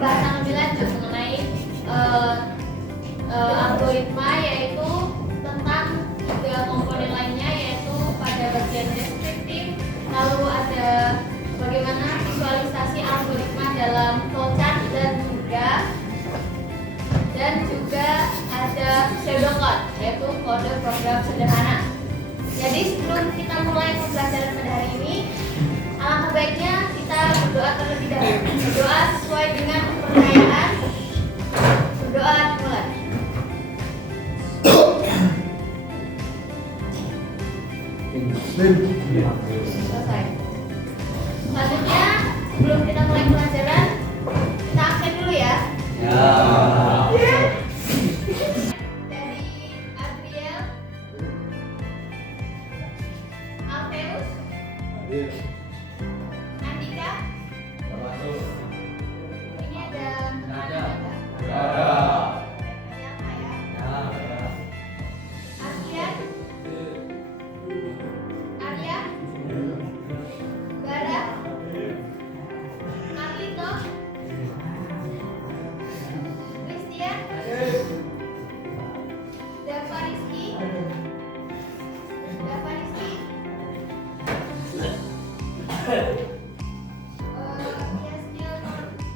pembahasan lebih lanjut mengenai algoritma, yaitu tentang 3 komponen lainnya, yaitu pada bagian deskriptif, lalu ada bagaimana visualisasi algoritma dalam flowchart dan juga ada pseudocode, yaitu kode program sederhana. Jadi sebelum kita mulai pembelajaran pada hari ini, alangkah baiknya kita berdoa terlebih dahulu. Berdoa sesuai dengan kepercayaan. Berdoa mulai. Selesai. Selanjutnya, sebelum kita mulai pelajaran, kita absen dulu ya. Dari Adriel, Alfeus, Andika. Ini ada Arya. Bara, Marlito, Christian, Davariski, Yasniel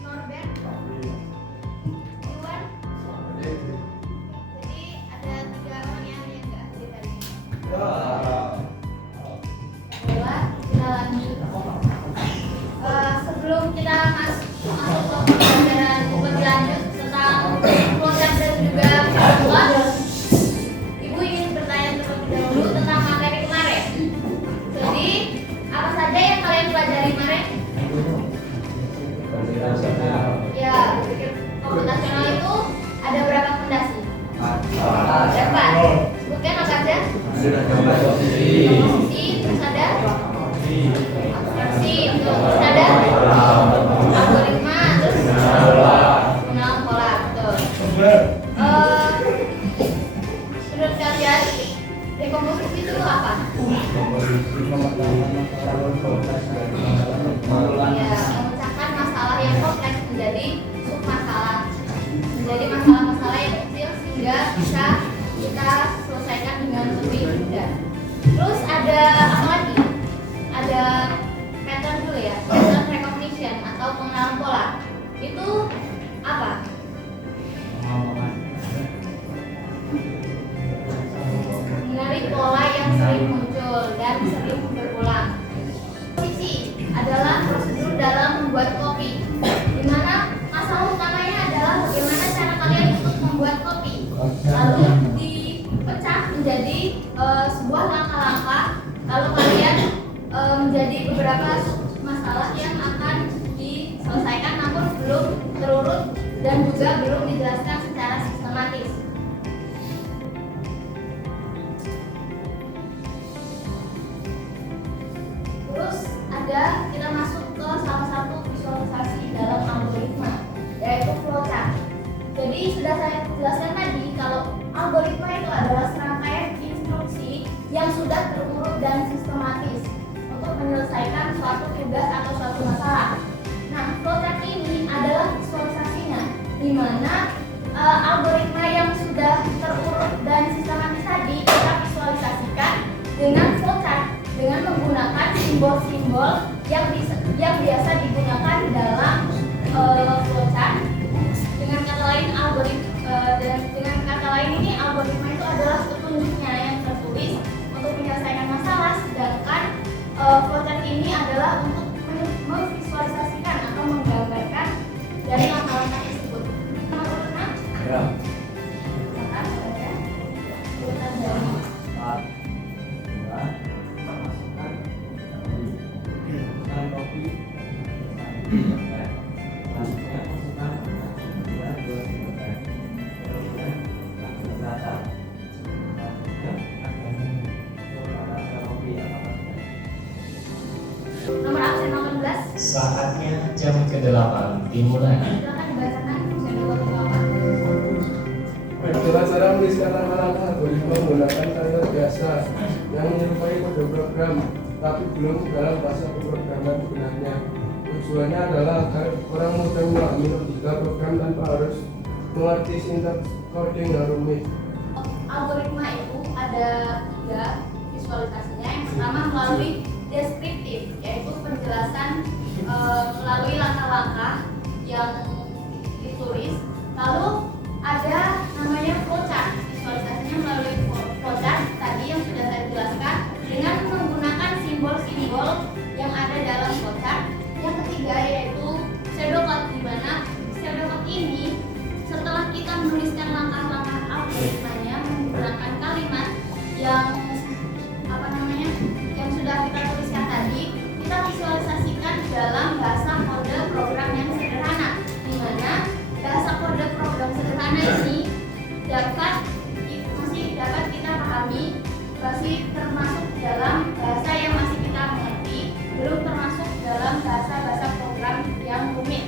Norbert, Iwan. Jadi ada 3 orang yang nggak hadir hari ini. Baiklah, kita lanjut. Sebelum kita masuk ke pelajaran lebih lanjut tentang flowchart dan juga pseudocode, Ibu ingin bertanya terlebih dahulu tentang materi kemarin. Jadi, apa saja yang kalian pelajari kemarin? Ya, berpikir komputasional itu ada berapa fondasi? 4. Sebutkan apa saja? Komposisi, terus ada abstraksi, terus ada algoritma, terus pengenalan pola. Betul. Menurut kalian, dekomposisi itu apa? Ya, memecahkan masalah yang kompleks menjadi submasalah, menjadi masalah-masalah yang kecil sehingga bisa kita selesaikan dengan lebih mudah. Terus ada apa lagi? Ada pattern dulu ya, pattern recognition atau pengenalan pola. Itu apa? Mengenali pola yang sering muncul dan sering berulang. Komposisi adalah prosedur dalam membuat kopi, di mana masalah utamanya adalah bagaimana cara kalian untuk membuat kopi, lalu dipecah menjadi sebuah langkah-langkah, lalu kalian menjadi beberapa masalah yang akan diselesaikan namun belum terurut dan juga belum dijelaskan secara sistematis. Terus kita masuk ke salah satu visualisasi dalam algoritma, yaitu flowchart. Jadi sudah saya jelaskan tadi kalau algoritma itu adalah serangkaian instruksi yang sudah terurut dan sistematis untuk menyelesaikan suatu tugas atau suatu masalah. Nah, flowchart ini adalah visualisasinya, di mana algoritma yang sudah terurut dan sistematis tadi kita visualisasikan dengan flowchart dengan menggunakan simbol-simbol yang biasa digunakan dalam flowchart. Dengan kata lain, ini algoritma itu adalah petunjuknya yang tertulis untuk menyelesaikan masalah, sedangkan flowchart ini adalah untuk memvisualisasikan atau menggambarkan dari langkah-langkah tersebut. Nomor urut 6? Ya. Silakan, saudara. Urutan dari 4. Nomor absen 18. Saatnya jam ke-8 dimulai. Silakan dibacakan pseudocode itu apa? Adalah cara menuliskan langkah-langkah algoritma menggunakan kalimat biasa yang menyerupai kode program, tapi belum dalam bahasa pemrograman sebenarnya. Tujuannya adalah agar orang mudah memahami logika program tanpa harus mengerti sintaks coding yang rumit. Algoritma itu ada 3 visualisasinya. Yang pertama melalui deskriptif, yaitu penjelasan melalui langkah-langkah yang ditulis. Lalu ada namanya flowchart, visualisasinya melalui flowchart tadi yang sudah saya jelaskan dengan menggunakan simbol-simbol yang ada dalam flowchart. Yang ketiga yaitu pseudocode, di mana pseudocode ini setelah kita menuliskan langkah-langkah algoritmanya menggunakan kalimat yang yang sudah kita tuliskan tadi, kita visualisasikan dalam bahasa kode program yang sederhana, di mana bahasa kode program sederhana ini masih dapat kita pahami, masih termasuk dalam bahasa yang masih kita mengerti, belum termasuk dalam bahasa program yang rumit.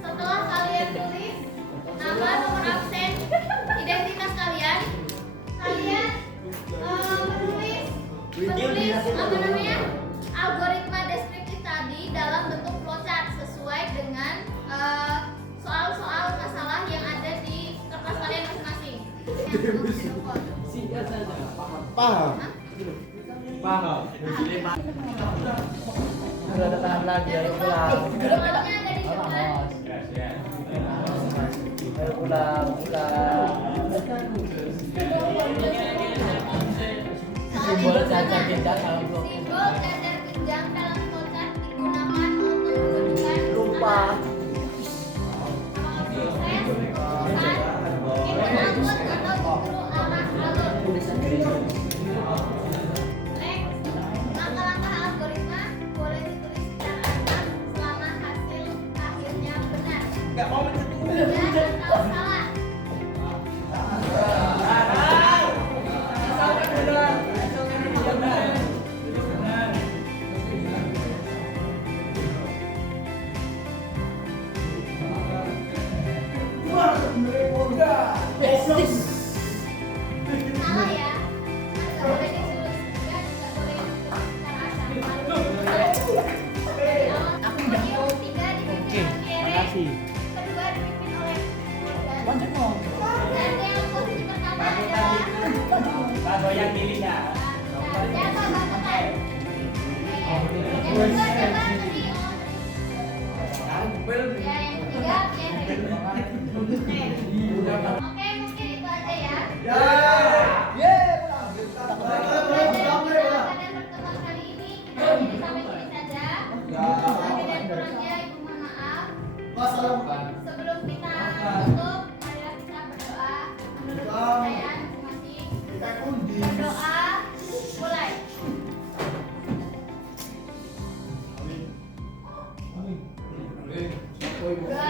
Setelah kalian tulis nama, nomor absen, identitas kalian menulis algoritma deskriptif tadi dalam bentuk flowchart sesuai dengan soal-soal masalah yang ada di kertas kalian masing-masing. Paham? Paham. Sudah ada tahap lagi, ayo pulang. Soalnya ada di depan. Ayo pulang. Simbol cacar pindah dalam blok. Simbol cacar pinjam dalam flowchart digunakan untuk menunjukkan Lupa. Langkah-langkah algoritma boleh ditulis secara ulang selama hasil akhirnya benar. Enggak mau menyentuh. Dan kalau salah, salah ya. Nggak boleh ditulis juga, nggak boleh ditulis secara asal. lagi. kedua dipimpin oleh Fuljan. Lanjut dong. Dan yang posisi pertama adalah Kalau yang dirinya. Jaka Batukan. Yang kedua siapa tadi? Ya, yang ketiga Kevin. Oke, mungkin itu aja ya. Pada pertemuan kali ini kita akhiri sampai sini saja. Lebih dan kurangnya ibu mohon maaf. Sebelum kita tutup, marilah kita berdoa menurut kepercayaan masing-masing. Berdoa mulai. Amin. Doa